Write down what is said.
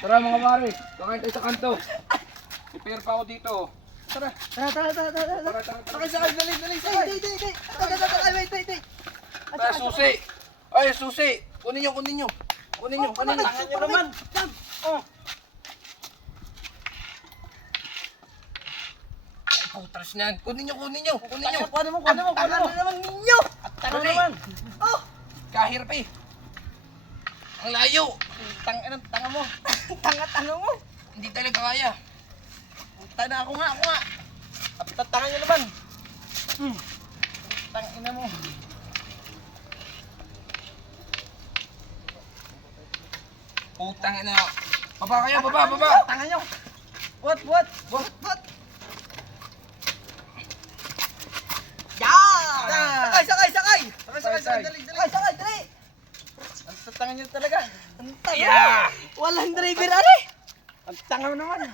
Tara mga pare, kakain tayo sa kanto. Prepare pa ako dito. Tara. Sakay, dali. Hindi. Wait. Tara, susi. Ay, susi. Kunin nyo. Kunin nyo. Tangan nyo naman. Oh. Ay, putras na yan. Kunin nyo. Kunin mo. Naman ninyo. At tangan Dali. naman. Oh. Kahirap eh. Ang layo. Tanga mo. Tanga mo. Hindi talaga kaya. Tana ako nga. At tangan nyo naman. Tangina mo. Putang ina. Baba kayo, baba. Tangan nyo. What? Yan! Sakay, dali. Ang tatangan nyo talaga. Yeah! Walang driver, are. Ang tanga mo naman.